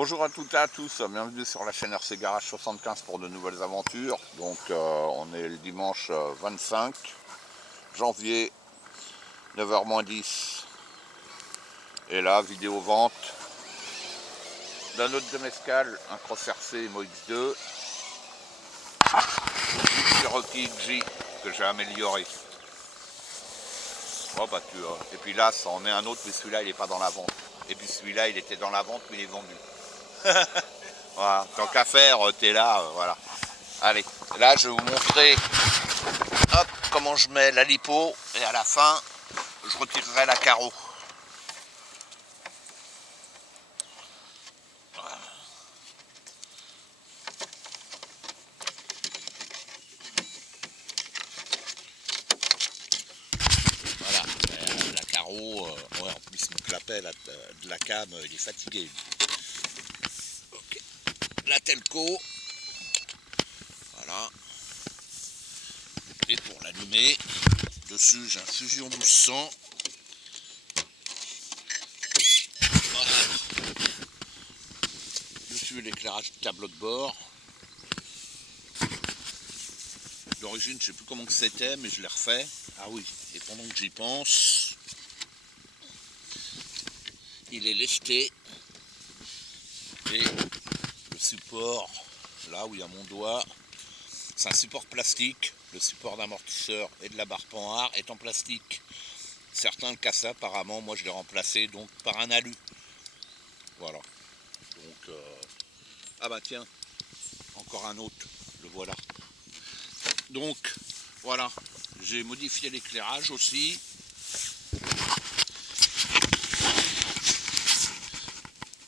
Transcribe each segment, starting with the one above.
Bonjour à toutes et à tous, bienvenue sur la chaîne RC Garage 75 pour de nouvelles aventures. Donc on est le dimanche 25 janvier, 9h-10. Et là, vidéo vente d'un autre de mescal, un Cross RC Mo X2, Cherokee G que j'ai amélioré. Oh, bah, et puis là, ça en est un autre, mais celui-là il n'est pas dans la vente. Et puis celui-là il était dans la vente, mais il est vendu. Voilà, tant qu'à faire, t'es là, voilà. Allez, là je vais vous montrer hop, comment je mets la lipo et à la fin, je retirerai la carreau. Voilà, la carreau, ouais, en plus mon clapet là, de la cam, il est fatigué. Okay. La telco, voilà. Et pour l'allumer, dessus j'ai un Fusion 1200. Voilà. Dessus l'éclairage du tableau de bord. D'origine, je ne sais plus comment que c'était, mais je l'ai refait. Ah oui, et pendant que j'y pense, il est lesté. Et le support, là où il y a mon doigt, c'est un support plastique. Le support d'amortisseur et de la barre panhard est en plastique. Certains le cassaient apparemment, moi je l'ai remplacé donc par un alu. Voilà. Donc, ah bah tiens, encore un autre, le voilà. Donc, voilà, j'ai modifié l'éclairage aussi.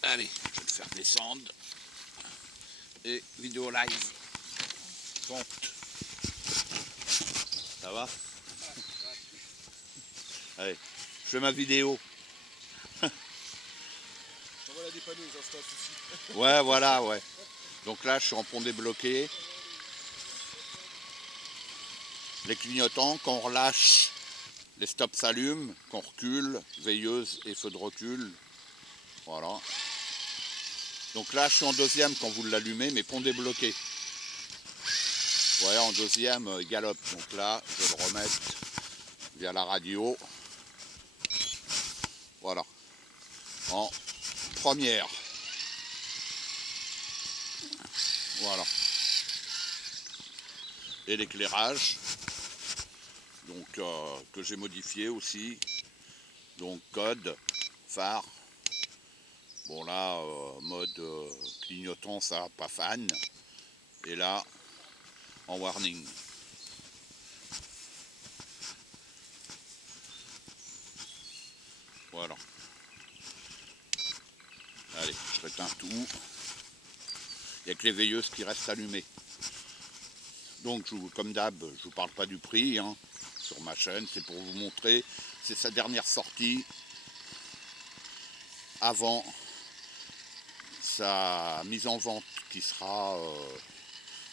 Allez, je vais le faire descendre. Et vidéo live. Vente. Ça va? Allez, je fais ma vidéo. Voilà des panneaux, c'est un souci. Ouais, voilà, ouais. Donc là, je suis en pont débloqué. Les clignotants, quand on relâche, les stops s'allument. Quand on recule, veilleuse et feu de recul. Voilà. Donc là, je suis en deuxième quand vous l'allumez, mais pont débloqué. Vous voyez, en deuxième, il galope. Donc là, je vais le remettre via la radio. Voilà. En première. Voilà. Et l'éclairage, donc que j'ai modifié aussi. Donc code, phare. Bon là, mode clignotant, ça, pas fan. Et là, en warning. Voilà. Allez, je réteins tout. Il n'y a que les veilleuses qui restent allumées. Donc, comme d'hab, je ne vous parle pas du prix hein, sur ma chaîne. C'est pour vous montrer. C'est sa dernière sortie avant sa mise en vente qui sera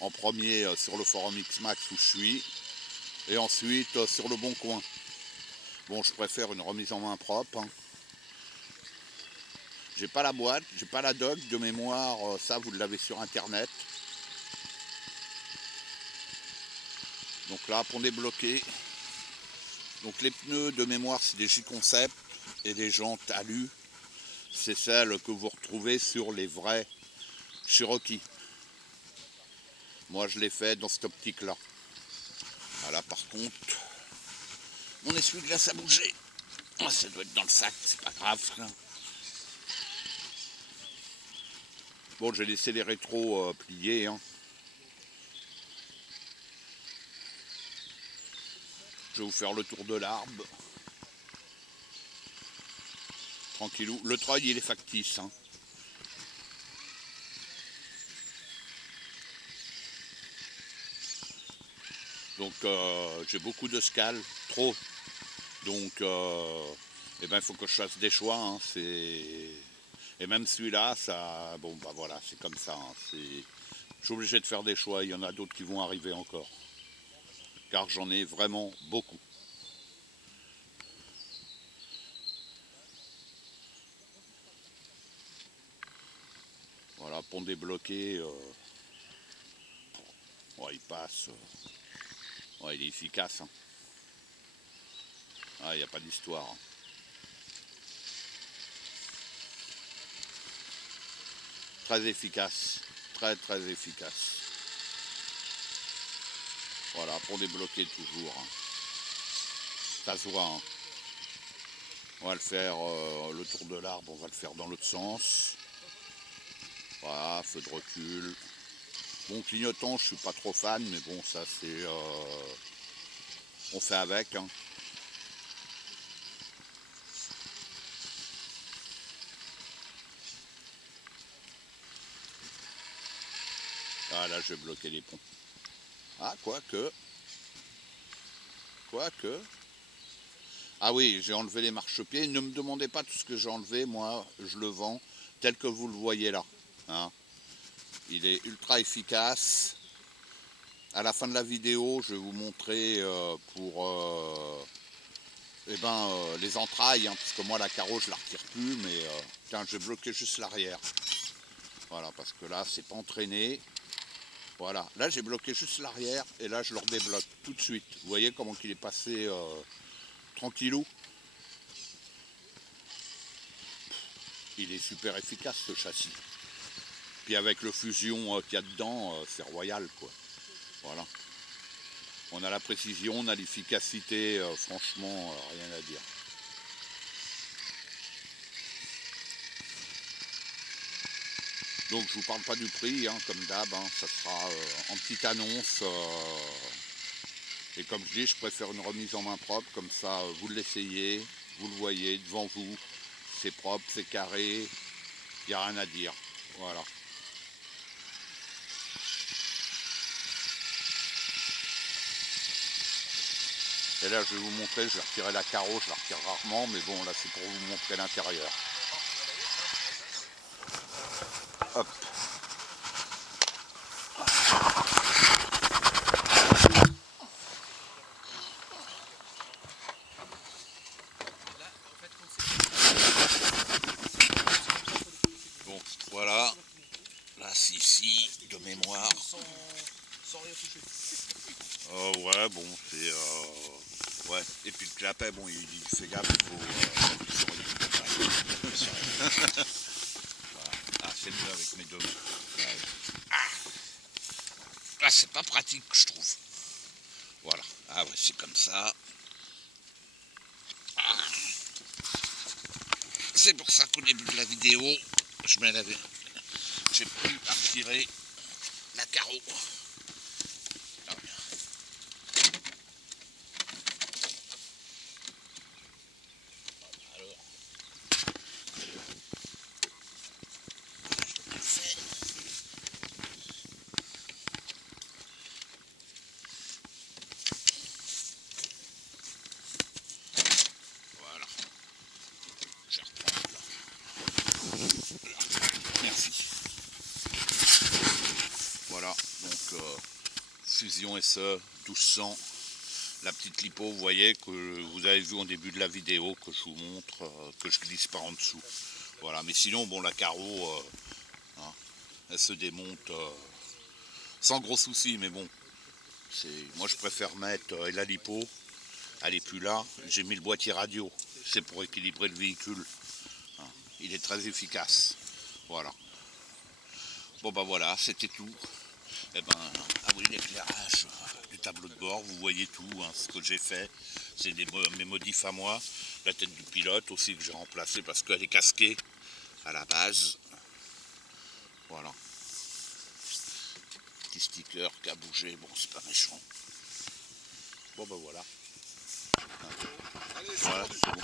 en premier sur le forum Xmax où je suis. Et ensuite sur le Bon Coin. Bon, je préfère une remise en main propre. Hein. J'ai pas la boîte, j'ai pas la doc de mémoire, ça vous l'avez sur internet. Donc là, pont débloqué. Donc les pneus de mémoire, c'est des J-Concept et les jantes alu. C'est celles que vous retrouvez sur les vrais Cherokee. Moi, je l'ai fait dans cette optique-là. Voilà, par contre, mon essuie-glace a bougé. Oh, ça doit être dans le sac, c'est pas grave. Là. Bon, j'ai laissé les rétros pliés. Hein. Je vais vous faire le tour de l'arbre. Tranquillou. Le treuil, il est factice. Hein. Donc, j'ai beaucoup de scales. Trop. Donc, eh ben, il faut que je fasse des choix. Hein. Et même celui-là, ça, bon, bah voilà, c'est comme ça. Hein. Je suis obligé de faire des choix. Il y en a d'autres qui vont arriver encore. Car j'en ai vraiment beaucoup. Voilà, pont débloqué. Ouais, il passe. Ouais, il est efficace. Hein. Ah, il n'y a pas d'histoire. Hein. Très efficace. Très très efficace. Voilà, pont débloqué toujours. Hein. Ça se voit. Hein. On va le faire le tour de l'arbre, on va le faire dans l'autre sens. Voilà, feu de recul. Bon, clignotant, je suis pas trop fan, mais bon, ça c'est... on fait avec. Hein. Ah là, je vais bloquer les ponts. Ah, quoique. Ah oui, j'ai enlevé les marchepieds. Ne me demandez pas tout ce que j'ai enlevé, moi, je le vends tel que vous le voyez là. Hein. Il est ultra efficace. À la fin de la vidéo, je vais vous montrer les entrailles, hein, parce que moi la carreau je la retire plus, mais tiens, je vais bloquer juste l'arrière. Voilà, parce que là c'est pas entraîné. Voilà, là j'ai bloqué juste l'arrière et là je le redébloque tout de suite. Vous voyez comment il est passé tranquillou. Il est super efficace ce châssis. Puis avec le fusion qu'il y a dedans, c'est royal quoi. Voilà. On a la précision, on a l'efficacité, franchement, rien à dire. Donc je vous parle pas du prix, hein, comme d'hab, hein, ça sera en petite annonce. Et comme je dis, je préfère une remise en main propre, comme ça vous l'essayez, vous le voyez devant vous, c'est propre, c'est carré, il n'y a rien à dire. Voilà. Et là je vais vous montrer, je vais retirer la carreau, je la retire rarement, mais bon là c'est pour vous montrer l'intérieur. Hop. Bon, voilà. Là c'est ici, de mémoire. Sans rien toucher. Ouais, bon, c'est... ouais, et puis le clapet, bon, il fait gaffe, il faut... voilà. Ah, c'est mieux avec mes deux mains. Ah, c'est pas pratique, je trouve. Voilà. Ah ouais, c'est comme ça. Ah. C'est pour ça qu'au début de la vidéo, j'ai pu retirer la carreau. Merci. Voilà, donc Fusion SE 1200, la petite lipo, vous voyez, que vous avez vu au début de la vidéo, que je vous montre, que je glisse par en dessous. Voilà, mais sinon, bon, la carreau, hein, elle se démonte sans gros soucis, mais bon, moi je préfère mettre la lipo, elle est plus là, j'ai mis le boîtier radio, c'est pour équilibrer le véhicule. Hein, il est très efficace. Voilà. Bon bah voilà, c'était tout. Et ben, ah oui, l'éclairage du tableau de bord, vous voyez tout, hein, ce que j'ai fait. C'est mes modifs à moi. La tête du pilote aussi que j'ai remplacée parce qu'elle est casquée à la base. Voilà. Petit sticker qui a bougé, bon c'est pas méchant. Bon bah voilà. Allez, Voilà, c'est bon.